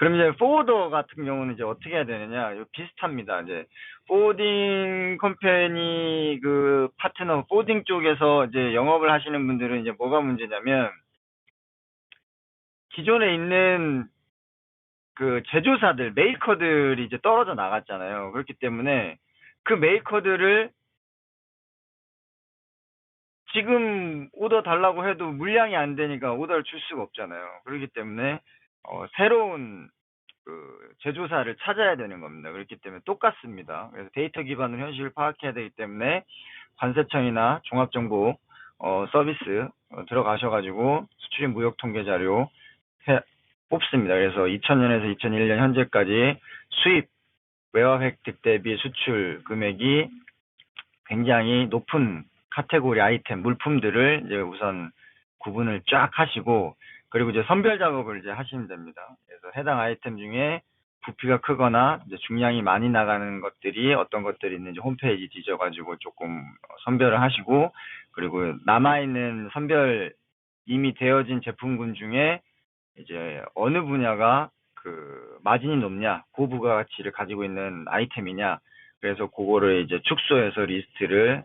그럼 이제 포워더 같은 경우는 이제 어떻게 해야 되느냐? 이거 비슷합니다. 이제 포워딩 컴퍼니 그 파트너 포워딩 쪽에서 이제 영업을 하시는 분들은 이제 뭐가 문제냐면 기존에 있는 그 제조사들, 메이커들이 이제 떨어져 나갔잖아요. 그렇기 때문에 그 메이커들을 지금 오더 달라고 해도 물량이 안 되니까 오더를 줄 수가 없잖아요. 그렇기 때문에 새로운 그 제조사를 찾아야 되는 겁니다. 그렇기 때문에 똑같습니다. 그래서 데이터 기반으로 현실을 파악해야 되기 때문에 관세청이나 종합정보 서비스 들어가셔가지고 수출입 무역 통계 자료 뽑습니다. 그래서 2000년에서 2001년 현재까지 수입 외화 획득 대비 수출 금액이 굉장히 높은 카테고리 아이템 물품들을 이제 우선 구분을 쫙 하시고, 그리고 이제 선별 작업을 이제 하시면 됩니다. 그래서 해당 아이템 중에 부피가 크거나 이제 중량이 많이 나가는 것들이 어떤 것들이 있는지 홈페이지 뒤져가지고 조금 선별을 하시고, 그리고 남아있는 선별 이미 되어진 제품군 중에 이제 어느 분야가 그 마진이 높냐, 고부가가치를 가지고 있는 아이템이냐, 그래서 그거를 이제 축소해서 리스트를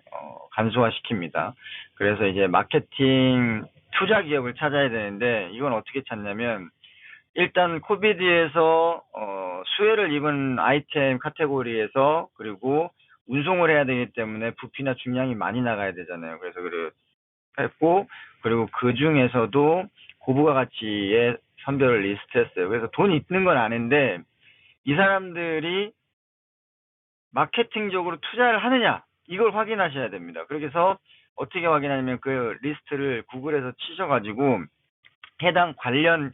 간소화 시킵니다. 그래서 이제 마케팅 투자 기업을 찾아야 되는데, 이건 어떻게 찾냐면 일단 코비드에서 수혜를 입은 아이템 카테고리에서, 그리고 운송을 해야 되기 때문에 부피나 중량이 많이 나가야 되잖아요. 그래서 했고, 그리고 그 중에서도 고부가 가치의 선별을 리스트했어요. 그래서 돈이 있는 건 아는데 이 사람들이 마케팅적으로 투자를 하느냐, 이걸 확인하셔야 됩니다. 그래서 어떻게 확인하냐면 그 리스트를 구글에서 치셔가지고 해당 관련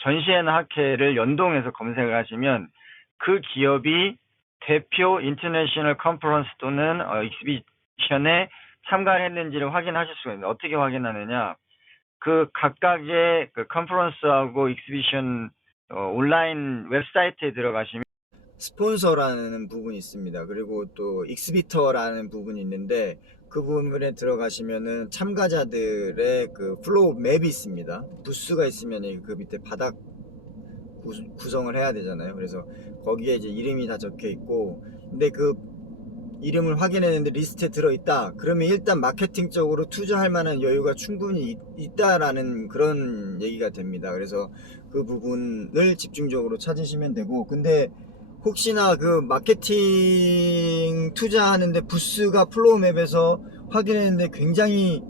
전시회나 학회를 연동해서 검색을 하시면 그 기업이 대표 인터내셔널 컨퍼런스 또는 익스비션에 참가를 했는지를 확인하실 수가 있는데, 어떻게 확인하느냐, 그 각각의 그 컨퍼런스하고 익스비션 온라인 웹사이트에 들어가시면 스폰서라는 부분이 있습니다. 그리고 또 익스비터라는 부분이 있는데, 그 부분에 들어가시면은 참가자들의 그 플로우 맵이 있습니다. 부스가 있으면 그 밑에 바닥 구성을 해야 되잖아요. 그래서 거기에 이제 이름이 다 적혀 있고, 근데 그 이름을 확인했는데 리스트에 들어있다, 그러면 일단 마케팅적으로 투자할 만한 여유가 충분히 있다라는 그런 얘기가 됩니다. 그래서 그 부분을 집중적으로 찾으시면 되고, 근데 혹시나 그 마케팅 투자하는데 부스가 플로우 맵에서 확인했는데 굉장히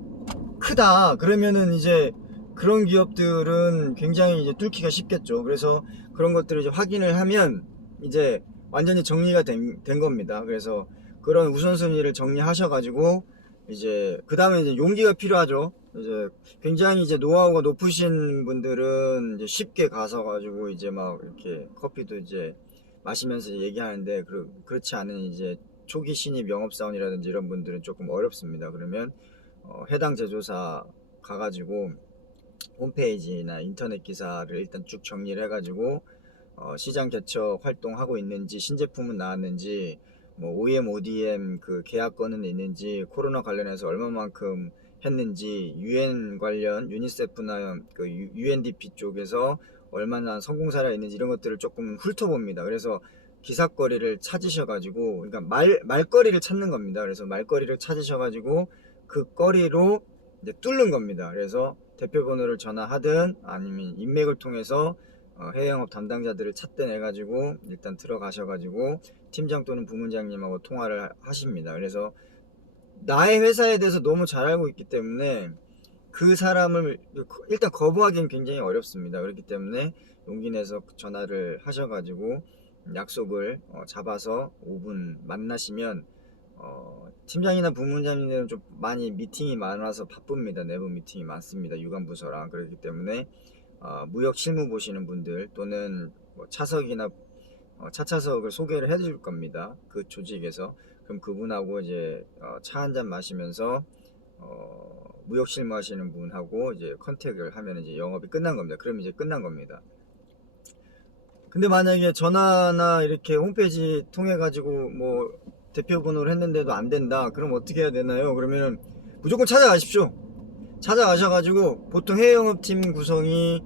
크다, 그러면은 이제 그런 기업들은 굉장히 이제 뚫기가 쉽겠죠. 그래서 그런 것들을 이제 확인을 하면 이제 완전히 정리가 된 겁니다. 그래서 그런 우선순위를 정리하셔가지고 이제 그 다음에 이제 용기가 필요하죠. 이제 굉장히 이제 노하우가 높으신 분들은 이제 쉽게 가서 가지고 이제 막 이렇게 커피도 이제 마시면서 얘기하는데, 그렇지 않은 이제 초기 신입 영업사원이라든지 이런 분들은 조금 어렵습니다. 그러면 해당 제조사 가가지고 홈페이지나 인터넷 기사를 일단 쭉 정리를 해가지고 시장 개척 활동하고 있는지, 신제품은 나왔는지, 뭐 OEM, ODM 그 계약 건은 있는지, 코로나 관련해서 얼마만큼 했는지, UN 관련 유니세프나 그 UNDP 쪽에서 얼마나 성공 사례가 있는지 이런 것들을 조금 훑어봅니다. 그래서 기사거리를 찾으셔가지고, 그러니까 말거리를 찾는 겁니다. 그래서 말거리를 찾으셔가지고 그 거리로 이제 뚫는 겁니다. 그래서 대표번호를 전화하든 아니면 인맥을 통해서 해외 영업 담당자들을 찾든 해가지고 일단 들어가셔가지고 팀장 또는 부문장님하고 통화를 하십니다. 그래서 나의 회사에 대해서 너무 잘 알고 있기 때문에 그 사람을 일단 거부하기는 굉장히 어렵습니다. 그렇기 때문에 용기 내서 전화를 하셔가지고 약속을 잡아서 5분 만나시면, 팀장이나 부문장님들은 좀 많이 미팅이 많아서 바쁩니다. 내부 미팅이 많습니다. 유관부서랑. 그렇기 때문에 무역 실무 보시는 분들 또는 뭐 차석이나 차차석을 소개를 해줄 겁니다. 그 조직에서. 그럼 그분하고 이제 차 한잔 마시면서 무역 실무 하시는 분하고 이제 컨택을 하면 이제 영업이 끝난 겁니다. 그럼 이제 끝난 겁니다. 근데 만약에 전화나 이렇게 홈페이지 통해 가지고 뭐 대표 번호를 했는데도 안 된다, 그럼 어떻게 해야 되나요? 그러면 무조건 찾아가십시오. 찾아가셔가지고 보통 해외 영업팀 구성이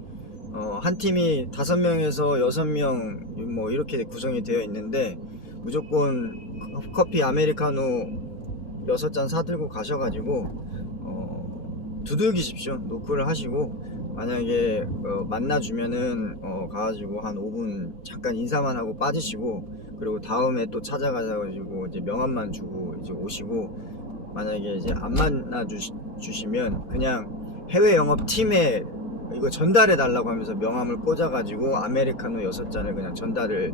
한 팀이 5명에서 6명 뭐 이렇게 구성이 되어 있는데 무조건 커피 아메리카노 6잔 사들고 가셔가지고 두들기십시오. 노크를 하시고 만약에 만나주면은 가가지고 한 5분 잠깐 인사만 하고 빠지시고 그리고 다음에 또 찾아가가지고 이제 명함만 주고 이제 오시고 만약에 이제 안 만나 주시면 그냥 해외 영업 팀에 이거 전달해 달라고 하면서 명함을 꽂아가지고 아메리카노 6잔을 그냥 전달을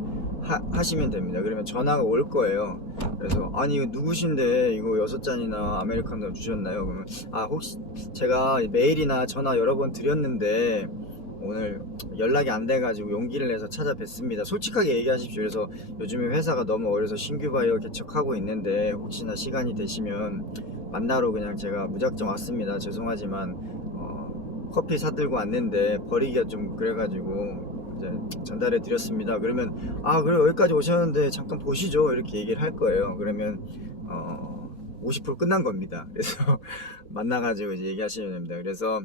하시면 됩니다. 그러면 전화가 올 거예요. 그래서 아니 이거 누구신데 이거 6잔이나 아메리카노 주셨나요? 그러면 아 혹시 제가 메일이나 전화 여러 번 드렸는데 오늘 연락이 안 돼가지고 용기를 내서 찾아뵙습니다. 솔직하게 얘기하십시오. 그래서 요즘에 회사가 너무 어려서 신규 바이어 개척하고 있는데 혹시나 시간이 되시면 만나러 그냥 제가 무작정 왔습니다. 죄송하지만 커피 사들고 왔는데 버리기가 좀 그래가지고 이제 전달해 드렸습니다. 그러면 아 그래 여기까지 오셨는데 잠깐 보시죠 이렇게 얘기를 할 거예요. 그러면 50% 끝난 겁니다. 그래서 만나가지고 이제 얘기하시면 됩니다. 그래서